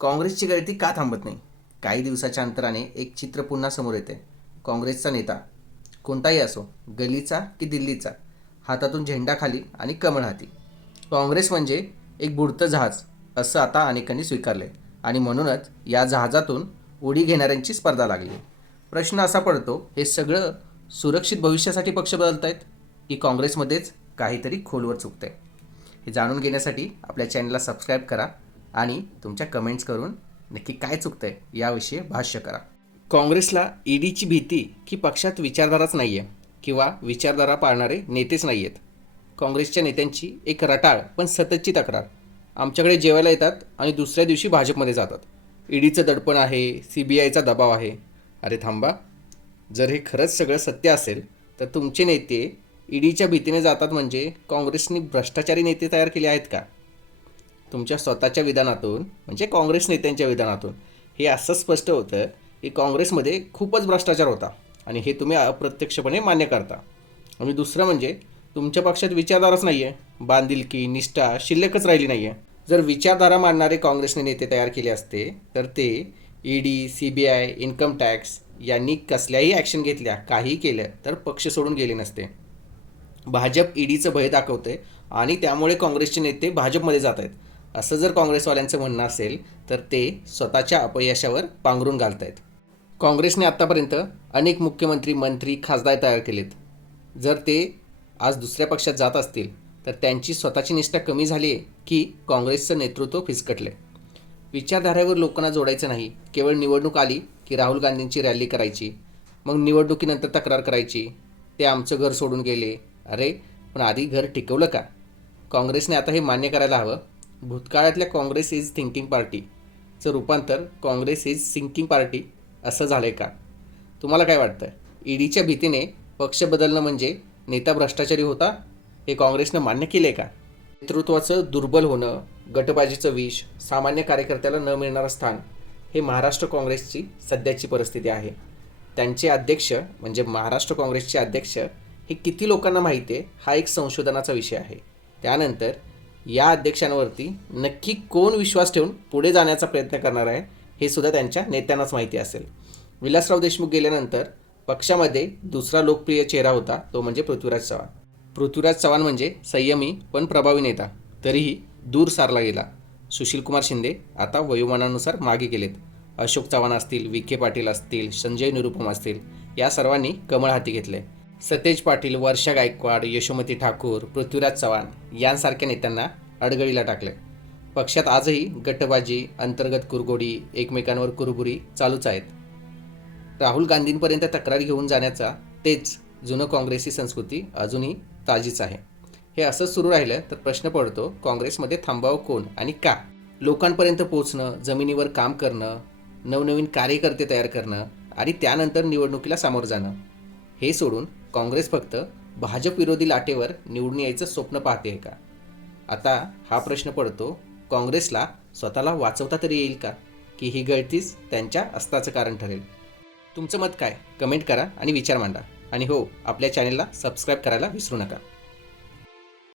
काँग्रेसची गळती का थांबत नाही? काही दिवसाच्या अंतराने एक चित्र पुन्हा समोर येते. काँग्रेसचा नेता कोणताही असो गलीचा की दिल्लीचा हातातून झेंडा खाली आणि कमळ हाती. काँग्रेस म्हणजे एक बुडतं जहाज असं आता अनेकांनी स्वीकारले आणि म्हणूनच या जहाजातून उडी घेणाऱ्यांची स्पर्धा लागली. प्रश्न असा पडतो हे सगळं सुरक्षित भविष्यासाठी पक्ष बदलत आहेत की काँग्रेसमध्येच काहीतरी खोलवर चुकतंय? हे जाणून घेण्यासाठी आपल्या चॅनलला सबस्क्राईब करा. आणि तुमच्या कमेंट्स करून नक्की काय चुकतंय याविषयी भाष्य करा. काँग्रेसला ईडीची भीती की पक्षात विचारधाराच नाही आहे किंवा विचारधारा पाळणारे नेतेच नाही आहेत काँग्रेसच्या नेत्यांची एक रटाळ पण सततची तक्रार. आमच्याकडे जेवायला येतात आणि दुसऱ्या दिवशी भाजपमध्ये जातात. ईडीचं दडपण आहे सी बी आयचा दबाव आहे. अरे थांबा. जर हे खरंच सगळं सत्य असेल तर तुमचे नेते ईडीच्या भीतीने जातात म्हणजे काँग्रेसने भ्रष्टाचारी नेते तयार केले आहेत का? तुमच्या स्वतःच्या विधानातून म्हणजे काँग्रेस नेत्यांच्या विधानातून हे असं स्पष्ट होतं की काँग्रेसमध्ये खूपच भ्रष्टाचार होता आणि हे तुम्ही अप्रत्यक्षपणे मान्य करता. आणि दुसरं म्हणजे तुमच्या पक्षात विचारधाराच नाही आहे बांधिलकी निष्ठा शिल्लकच राहिली नाही आहे जर विचारधारा मांडणारे काँग्रेसने नेते तयार केले असते तर ते ED C B I income tax यांनी कसल्याही ॲक्शन घेतल्या काही केलं तर पक्ष सोडून गेले नसते. भाजप ईडीचं भय दाखवते आणि त्यामुळे काँग्रेसचे नेते भाजपमध्ये जात आहेत. असं जर काँग्रेसवाल्यांचं म्हणणं असेल तर ते स्वतःच्या अपयशावर पांघरून घालत आहेत काँग्रेसने आत्तापर्यंत अनेक मुख्यमंत्री मंत्री खासदार तयार केलेत. जर ते आज दुसऱ्या पक्षात जात असतील तर त्यांची स्वतःची निष्ठा कमी झाली आहे की काँग्रेसचं नेतृत्व फिसकटलं विचारधारेवर लोकांना जोडायचं नाही केवळ निवडणूक आली की राहुल गांधींची रॅली करायची मग निवडणुकीनंतर तक्रार करायची ते आमचं घर सोडून गेले. अरे पण आधी घर टिकवलं का? काँग्रेसने आता हे मान्य करायला हवं. भूतकाळातल्या काँग्रेस इज थिंकिंग पार्टीचं रूपांतर काँग्रेस इज सिंकिंग पार्टी असं झालं आहे का? तुम्हाला काय वाटतं ईडीच्या भीतीने पक्ष बदलणं म्हणजे नेता भ्रष्टाचारी होता? हे काँग्रेसनं मान्य केले आहे का? नेतृत्वाचं दुर्बल होणं गटबाजीचं विष सामान्य कार्यकर्त्याला न मिळणारं स्थान हे महाराष्ट्र काँग्रेसची सध्याची परिस्थिती आहे. त्यांचे अध्यक्ष म्हणजे महाराष्ट्र काँग्रेसचे अध्यक्ष हे किती लोकांना माहिती आहे हा एक संशोधनाचा विषय आहे. त्यानंतर या अध्यक्षांवरती नक्की कोण विश्वास ठेवून पुढे जाण्याचा प्रयत्न करणार आहे हे सुद्धा त्यांच्या नेत्यांनाच माहिती असेल. विलासराव देशमुख गेल्यानंतर पक्षामध्ये दुसरा लोकप्रिय चेहरा होता तो म्हणजे पृथ्वीराज चव्हाण. पृथ्वीराज चव्हाण म्हणजे संयमी पण प्रभावी नेता. तरीही दूर सारला गेला. सुशीलकुमार शिंदे आता वयोमानानुसार मागे गेलेत. अशोक चव्हाण असतील विखे पाटील असतील संजय निरुपम असतील या सर्वांनी कमळ हाती घेतले सतेज पाटील वर्षा गायकवाड यशोमती ठाकूर पृथ्वीराज चव्हाण यांसारख्या नेत्यांना अडगळीला टाकले पक्षात आजही गटबाजी अंतर्गत कुरगोडी एकमेकांवर कुरबुरी चालूच आहेत. राहुल गांधींपर्यंत तक्रार घेऊन जाण्याचा तेच जुनं काँग्रेसी संस्कृती अजूनही ताजीच आहे. हे असंच सुरू राहिलं तर प्रश्न पडतो काँग्रेसमध्ये थांबावं कोण आणि का? लोकांपर्यंत पोचणं जमिनीवर काम करणं नवनवीन कार्यकर्ते तयार करणं आणि त्यानंतर निवडणुकीला सामोरं जाणं हे सोडून काँग्रेस फक्त भाजप विरोधी लाटेवर निवडून यायचं स्वप्न पाहते आहे का? आता हा प्रश्न पडतो काँग्रेसला स्वतःला वाचवता तरी येईल का? की ही गळतीच त्यांच्या अस्ताचं कारण ठरेल? तुमचं मत काय? कमेंट करा आणि विचार मांडा. आणि हो आपल्या चॅनेलला सबस्क्राईब करायला विसरू नका.